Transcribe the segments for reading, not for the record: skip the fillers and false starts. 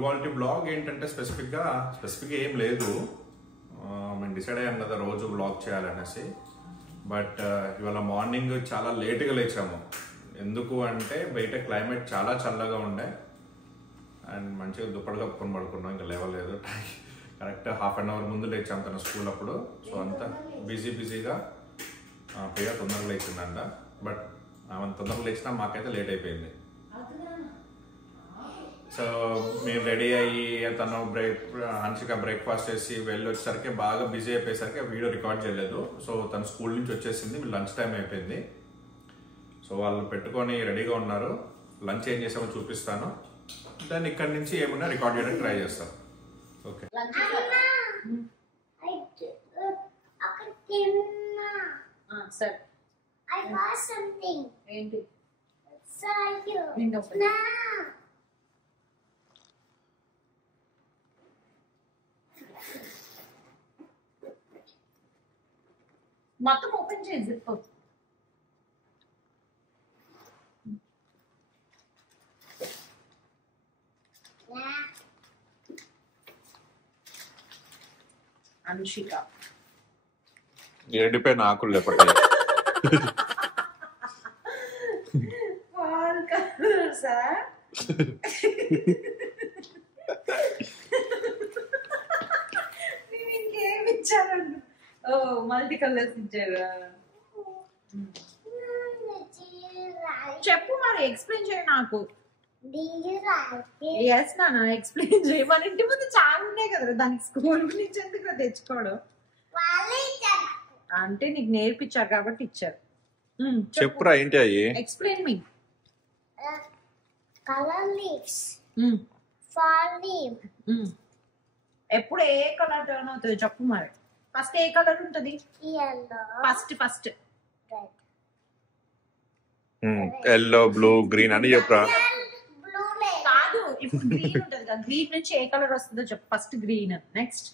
ఇవాళ బ్లాగ్ ఏంటంటే స్పెసిఫిక్గా ఏం లేదు. మేము డిసైడ్ అయ్యాం కదా రోజు బ్లాగ్ చేయాలనేసి. బట్ ఇవాళ మార్నింగ్ చాలా లేట్గా లేచాము. ఎందుకు అంటే బయట క్లైమేట్ చాలా చల్లగా ఉండే అండ్ మంచిగా దుప్పటి కప్పుకొని పడుకున్నాం. ఇంకా లేవలేదు. కరెక్ట్ హాఫ్ అన్ అవర్ ముందు లేచాం తన స్కూల్ అప్పుడు. సో అంతా బిజీగా ప్రియ తొందరగా లేచిందంట. బట్ ఆమె తొందరగా లేచినా మాకైతే లేట్ అయిపోయింది. సో మేము రెడీ అయ్యి తను హన్షిక బ్రేక్ఫాస్ట్ చేసి వెళ్ళి వచ్చేసరికి బాగా బిజీ అయిపోయేసరికి వీడియో రికార్డ్ చేయలేదు. సో తను స్కూల్ నుంచి వచ్చేసింది, లంచ్ టైం అయిపోయింది. సో వాళ్ళు పెట్టుకొని రెడీగా ఉన్నారు. లంచ్ ఏం చేసామో చూపిస్తాను. దాన్ని ఇక్కడి నుంచి ఏమన్నా రికార్డ్ చేయడానికి ట్రై చేస్తాను. ఓకే మొత్తం ఓపెన్ చేసి జిప్ హన్షిక ఎండిపోయిన ఆకులు లేపటి ఇంకేమి ఇచ్చారండి? ఓ మల్టీ కలర్స్ ఇచ్చారు. చెప్పు మరి, ఎక్స్ప్లెయిన్ చేయి నాకు. ఎస్ నాన్న, ఎక్స్ప్లెయిన్ చేయి. మన ఇంటి ముందు చాలా ఉన్నాయి కదా, దానికి స్కూల్ నుంచి ఎందుకు తెచ్చుకోవడం? అంటే నీకు నేర్పించారు కాబట్టి ఇచ్చారు. చెప్పురా ఏంటి అయ్యి? Explain me. Colour leaves, fall leave. ఎప్పుడు ఏ కలర్ టర్న్ అవుతుంది చెప్పు మరి. ఫస్ట్ ఏ కలర్ ఉంటది? ఫస్ట్ ఎల్లో, బ్లూ, గ్రీన్ అని చెప్పురా. కాదు, ఇప్పుడు గ్రీన్ ఉంటది కదా, గ్రీన్ నుంచి ఏ కలర్ వస్తుందో చెప్పు. ఫస్ట్ గ్రీన్, నెక్స్ట్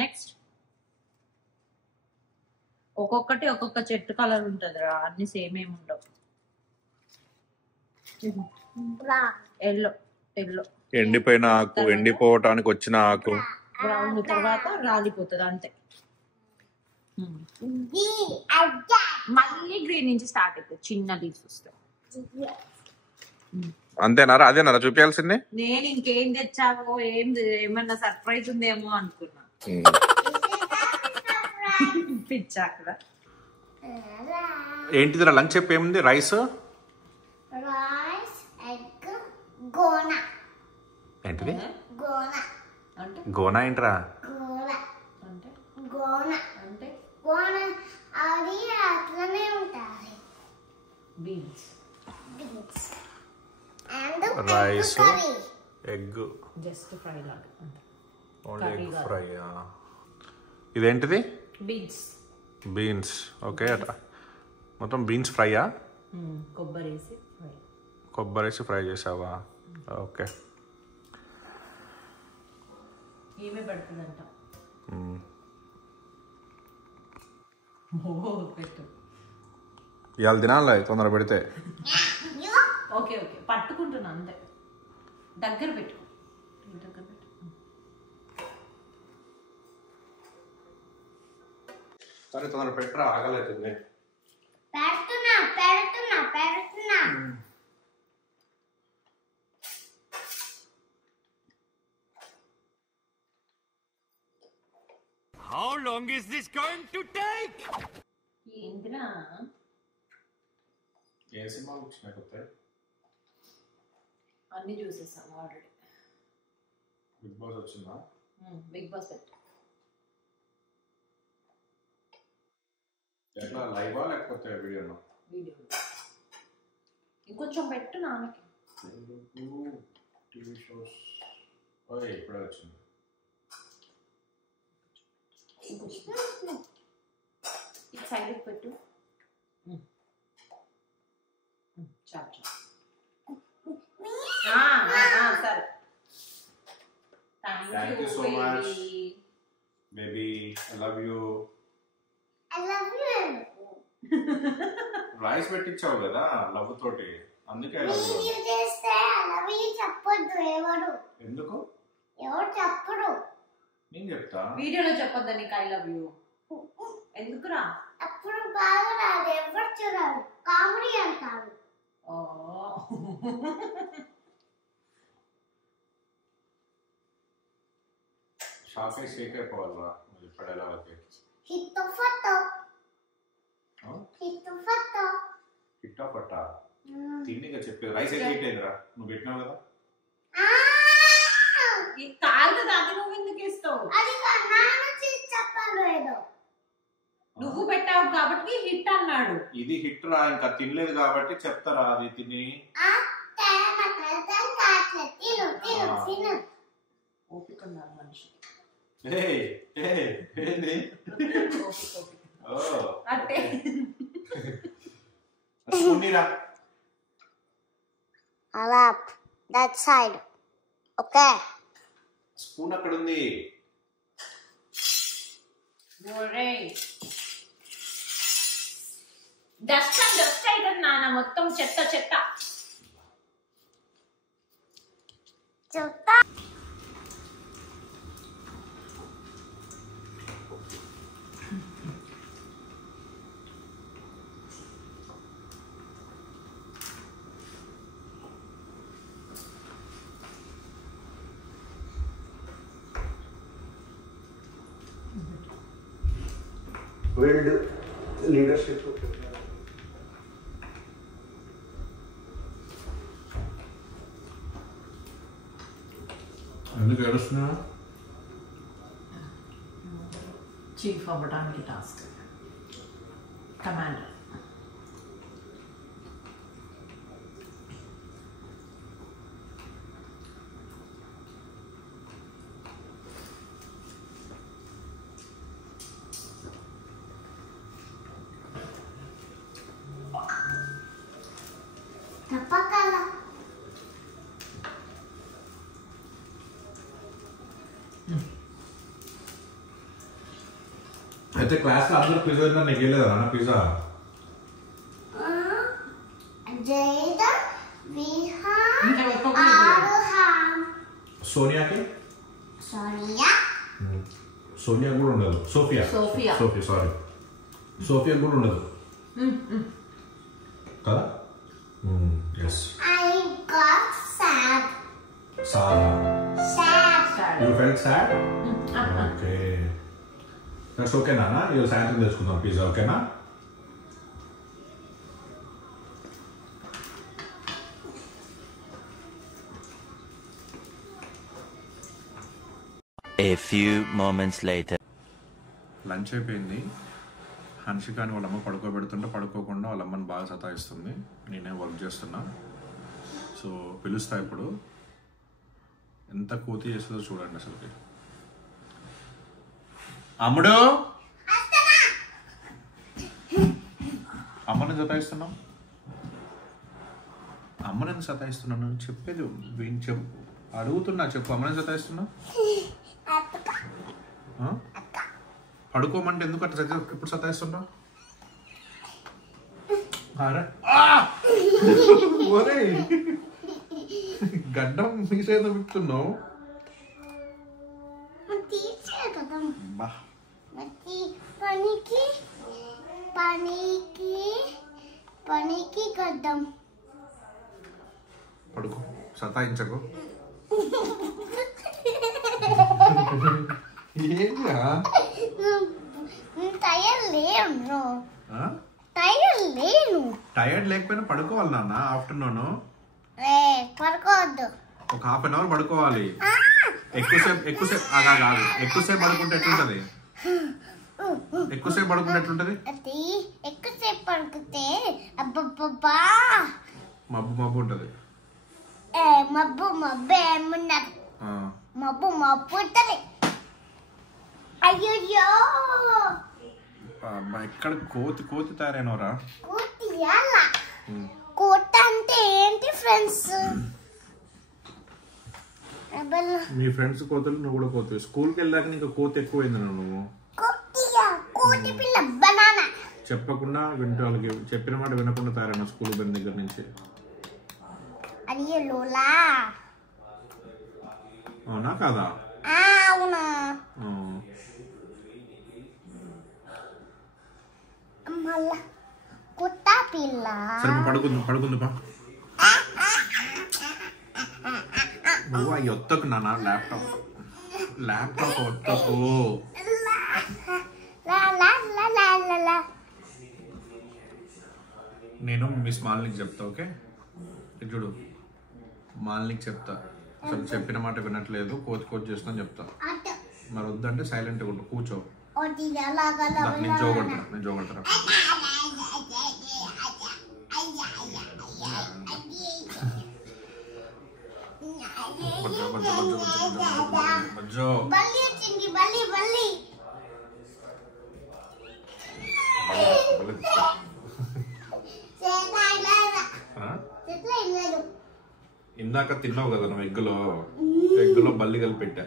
నెక్స్ట్ ఒక్కొక్కటి ఒక్కొక్క చెట్టు కలర్ ఉంటది రా, అన్ని సేమ్ ఏమి ఉండవు. ఎల్లో ఎండిపోయిన ఆకు, ఎండిపోవటానికి వచ్చిన ఆకు, బ్రౌన్ తర్వాత రాలిపోతుంది అంతే. మళ్ళీ గ్రీన్ నుంచి స్టార్ట్ అవుతుంది, చిన్న లీవ్స్ వస్తాయి. అంతేనారా? అదేనారా చూపించాల్సిందే? నేను ఇంకేం తెచ్చావో ఏమన్నా సర్ప్రైజ్ ఉందేమో అనుకున్నా. పిచ్చాక ఏంటిదిరా లంచ్ చెప్పి ఏముంది? Rice, egg, gonna. ఏంటిది గోనా అంటే? గోనా ఏంట్రా? గోనా అంటే గోనా అంటే గోనా అది అట్లనే ఉంటాయి. Beans and rice, egg, just fry లాగా అంటే ఓన్లీ ఎగ్ ఫ్రై. ఇదేంటిది? బీన్స్. ఓకే, మొత్తం బీన్స్ ఫ్రైయా? కొబ్బరి వేసి ఫ్రై చేసావా? ఓకే. ఏమే పడుతుందంట. పెట్టు. ఇవాళ తినాలి తొందర పెడితే. ఓకే పట్టుకుంటున్నా అంతే. దగ్గర పెట్టు. సరే తొందర పెట్టరా, ఆగలేతుంది. పెడుతున్నా. How long is this going to take? ఏందిరా? ఏ సినిమాలు వచ్చినాయి కొత్త? అన్ని చూసేసాం ఆల్రెడీ. బిగ్ బాస్ వచ్చిందా? బిగ్ బాస్ పెట్టు. ఎట్లా లైవా లేకపోతే వీడియోనా? వీడియో. ఇంకొంచెం పెట్టు నాన్నకి. టీవీ షోస్ ఇప్పుడే వచ్చింది. ఇది సైడ్కి పెట్టు. చాలు. సరే. Thank you so much, baby. I love you. I love you. Rice పెట్టించావు కదా లవ్ తోటి, అందుకే వీడియో చేస్తే అవి చెప్పొద్దు ఎందుకు ఎవరు చెప్పరు. నేను చెప్తా. వీడియోలో చెప్పొద్దా నీకు ఐ లవ్ యూ? ఎందుకురా? అప్పుడు బాగా రాదు, ఎవరు చూడాలి, కామెడీ అంటారు. షాక్ అయి షేక్ అయిపోవాలరా ఇప్పుడు ఎలా okay. Hit photo hit photo తిండిగా చెప్పేది. రైస్ ఎట్లా హిట్ అయిందిరా? నువ్వు పెట్టినావు కదా. కాదు అది నువ్వు ఎందుకు ఇస్తావు? అది నాన్న చేసి చెప్పాలి ఏదో. నువ్వు పెట్టావు కాబట్టి హిట్ అన్నాడు. ఇది హిట్ రా, ఇంకా తినలేదు కాబట్టి చెప్తారా అది తిని. ఓపిక ఉన్నారు మనిషి. అంటే అలా దట్ సైడ్. ఓకే స్పూన్ అక్కడ ఉంది. డస్ట్ అవుతుంది నాన్న, మొత్తం చెత్త చెత్త. చెప్తా వరల్డ్ లీడర్షిప్ ఎందుకు ఏడుస్తున్నా? చీఫ్ అవ్వడానికి టాస్క్, కమాండర్. తప్పకాల అయితే క్లాస్లో అందరూ పిజ్జా తిన్నా, నీకు వెళ్ళలేదా అన్న పిజ్జా? జైద విహాన్ ఆరుహాన్ సోనియాకి సోనియా కూడా ఉండదు. సోఫియా సారీ సోఫియా కూడా ఉండదు కదా. Yes. I got sad. You felt sad? Okay. That's okay, Nana. You సాయంత్రం తెచ్చుకుందాం పిజ్జా, ఓకేనా? A few moments later. Lunch అయిపోయింది. హన్షికాని వాళ్ళ అమ్మ పడుకోబెడుతుంటే పడుకోకుండా వాళ్ళ అమ్మని బాగా సతాయిస్తుంది. నేనే వర్క్ చేస్తున్నా. సో పిలుస్తా ఇప్పుడు. ఎంత కోతి చేస్తుందో చూడండి అసలుకి. అమ్ముడు, అమ్మని సతాయిస్తున్నావు? అమ్మని సతాయిస్తున్నాను చెప్పేది చెప్పు, అడుగుతున్నా చెప్పు. అమ్మని సతాయిస్తున్నా? పడుకోమంటే ఎందుకు అట్లా ఇప్పుడు సతాయిస్తున్నా? గడ్డం మీసేదో విప్పుతున్నావు. పనికి గడ్డం. పడుకో, సతాయించకు. టైర్డ్ లేకపోయినా పడుకోవాలి నాన్న. ఆఫ్టర్నూన్ పడుకోవద్దు, ఒక హాఫ్ అన్ అవర్ పడుకోవాలి. ఎక్కువసేపు పడుకుంటే ఎట్లుంటది? ఎక్కువసేపు పడుకుంటే ఎట్లుంటది? అది ఎక్కువసేపు పడుకుంటే అబ్బబ్బా మబ్బు ఉంటది. మబ్బు ఏమున్నది? మబ్బు ఉంటది. అయ్యో ఇక్కడ కోతి తయారైనవరా? కోత అంటే ఏంటి ఫ్రెండ్స్? మీ ఫ్రెండ్స్ కోతలు, నువ్వు కూడా కోతి. స్కూల్కి వెళ్ళాక నీకు కోతి ఎక్కువైంది. నువ్వు కోతి పిల్ల బనానా చెప్పకుండా వింటూ వాళ్ళకి చెప్పిన మాట వినకుండా తయారైన స్కూల్ దగ్గర నుంచి. అది లోలా అవునా కాదా? అవునా మళ్ళా కొత్త పిల్ల. సరే పడుకుందా నువ్వు అవి ఒత్తకు నాన్న ల్యాప్టాప్ ఒత్తకు. నేను మిస్ మాలినికి చెప్తా. ఓకే చూడు మాలినికి చెప్తా. అసలు చెప్పిన మాట వినట్లేదు, కోచ్ చేస్తున్నా చెప్తా. మరి వద్దంటే సైలెంట్గా ఉండు, కూర్చో. నేను జోగొడతా ఇందాక తిన్నావు కదా నువ్వు ఎగ్గులో బల్లి కలిపి పెట్టా.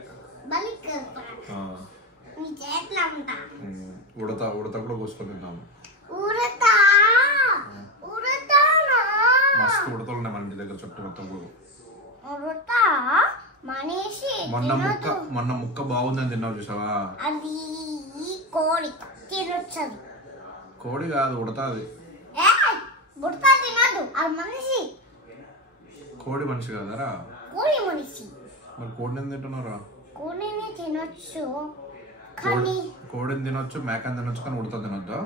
ఉడతా కూడా కోసుకొని తిన్నాము. మస్తు ఉడతలు ఉన్నాయి మన ఇంటి దగ్గర చుట్టూ మొత్తం. మొన్న ముక్క బాగుందని తిన్నావు చూసావా? అది కోడి తినొచ్చు. కోడి కాదు, ఉడతా. అది కోడి మనిషి కాదరా? కోడి మనిషి. మరి కోడిని ఎందుకు తింటున్నారా? కోడిని తినొచ్చు, కోడిని తినొచ్చు, మేకని తినొచ్చు, కానీ ఉడతా తినొద్దా?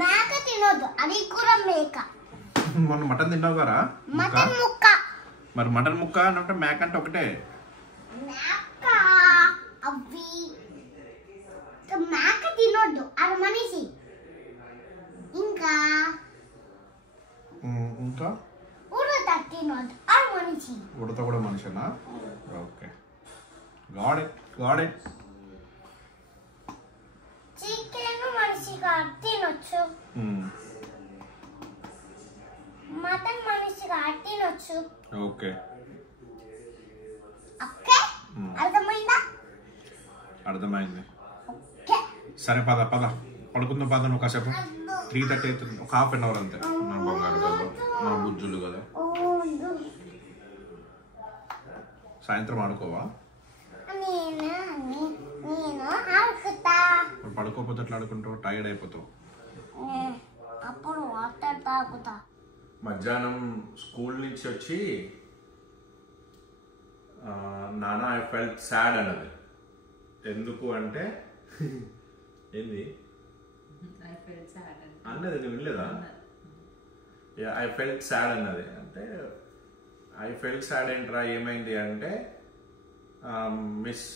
మేక తినొద్దు, అది కూడా మేక. మొన్న మటన్ తిన్నావు కదా? మటన్ ముక్క. మరి మటన్ ముక్క అంటే మేక అంటే ఒకటే. మేక అవి మేక తినొద్దు, అది మనిషి. ఇంకా ఉడత తినొద్దు, అది మనిషి. ఉడత కూడా మనిషినా? Okay, got it. చికెన్ మనిషిగా తినొచ్చు, మటన్ మనిషిగా తినొచ్చు. ఓకే అర్థమైంది. సరే పద పడుకుందాం పద. నువ్వు కాసేపు 3:30 అవుతుంది, ఒక ½ an hour అంతే. నా బంగారు కదా, నా బుజ్జులు కదా. సాయంత్రం ఆడుకోవా? పడుకోపోతే ఎట్లా ఆడుకుంటావు? టైర్డ్ అయిపోతావు. అప్పుడు వాటర్ తాగుతా. మధ్యాహ్నం స్కూల్ నుంచి వచ్చి నాన్న ఐ ఫెల్ట్ సాడ్ అన్నది. ఎందుకు అంటే ఏంది అన్నది, నువ్వు వినలేదా? ఐ ఫెల్ట్ సాడ్ అన్నది. అంటే ఐ ఫెల్ట్ సాడ్ ఏంట్రా, ఏమైంది అంటే మిస్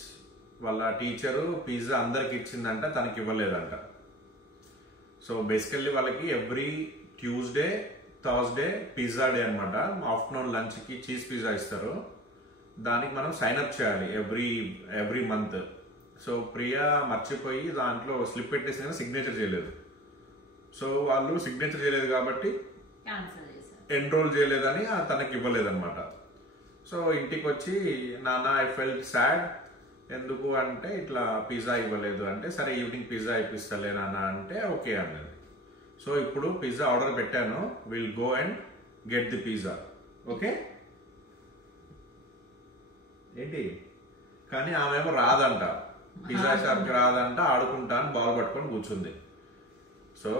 వాళ్ళ టీచరు పిజ్జా అందరికి ఇచ్చిందంట, తనకి ఇవ్వలేదంట. సో బేసికల్లీ వాళ్ళకి every Tuesday Thursday pizza day అనమాట. ఆఫ్టర్నూన్ లంచ్కి చీజ్ పిజ్జా ఇస్తారు. దానికి మనం సైన్ అప్ చేయాలి ఎవ్రీ మంత్. సో ప్రియా మర్చిపోయి దాంట్లో స్లిప్ పెట్టేసి సిగ్నేచర్ చేయలేదు. సో వాళ్ళు సిగ్నేచర్ చేయలేదు కాబట్టి ఎన్రోల్ చేయలేదని తనకి ఇవ్వలేదన్నమాట. సో ఇంటికి వచ్చి నాన్న ఐ ఫెల్ట్ సాడ్, ఎందుకు అంటే ఇట్లా పిజ్జా ఇవ్వలేదు అంటే, సరే ఈవినింగ్ పిజ్జా ఇప్పిస్తలే నాన్న అంటే ఓకే అన్నది. సో ఇప్పుడు పిజ్జా ఆర్డర్ పెట్టాను, will go and get the pizza. Okay ఏంటి కానీ ఆమెమో రాదంట, పిజ్జా షాప్కి రాదంట, ఆడుకుంటా అని బాల్ పట్టుకొని కూర్చుంది. సో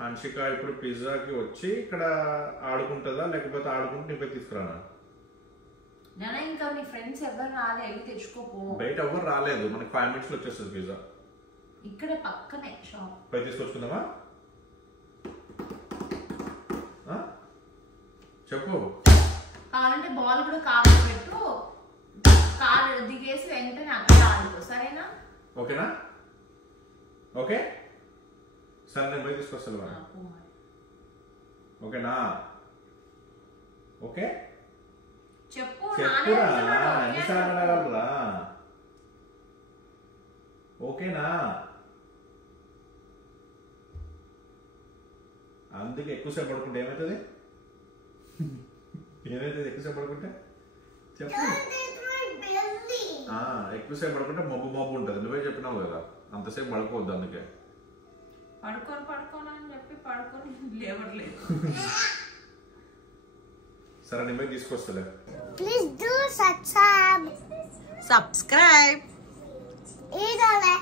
హన్షిక ఇప్పుడు పిజ్జాకి వచ్చి ఇక్కడ ఆడుకుంటుందా, లేకపోతే ఆడుకుంటే ఇంపై తీసుకురానా? ఇంకా మీ ఫ్రెండ్స్ ఎవరు రాలేదు, తెచ్చుకోపో. బయట ఎవరు రాలేదు, మనకి 5 minutes లో వచ్చేస్తుంది పిజ్జా. ఇక్కడ పక్కనే షాప్, పై తీసుకొచ్చుకుందామా? చెప్పు. కావాలంటే బాల్ కూడా కారు పెట్టు, కారు దిగేసి వెంటనే అక్కడ ఆడుకో, సరేనా? ఓకేనా? ఓకే సరే, నేను పోయి తీసుకొస్తాను. ఓకేనా? ఓకే చెప్పురా, ఎన్నిసార్లు అడగలరా? ఓకేనా? అందుకే ఎక్కువసేపు పడుకుంటే ఏమవుతుంది? ఎక్కువసేపు పడుకుంటే చెప్పు. ఎక్కువసేపు పడుకుంటే మబ్బు ఉంటుంది. నువ్వే చెప్పినావు కదా, అంతసేపు పడుకోవద్దు. అందుకే పడుకోను అని చెప్పి పడుకొని లేవట్లేదు. సరే నిమ్మే తీసుకొస్తలే. Please do subscribe. Subscribe. Idole.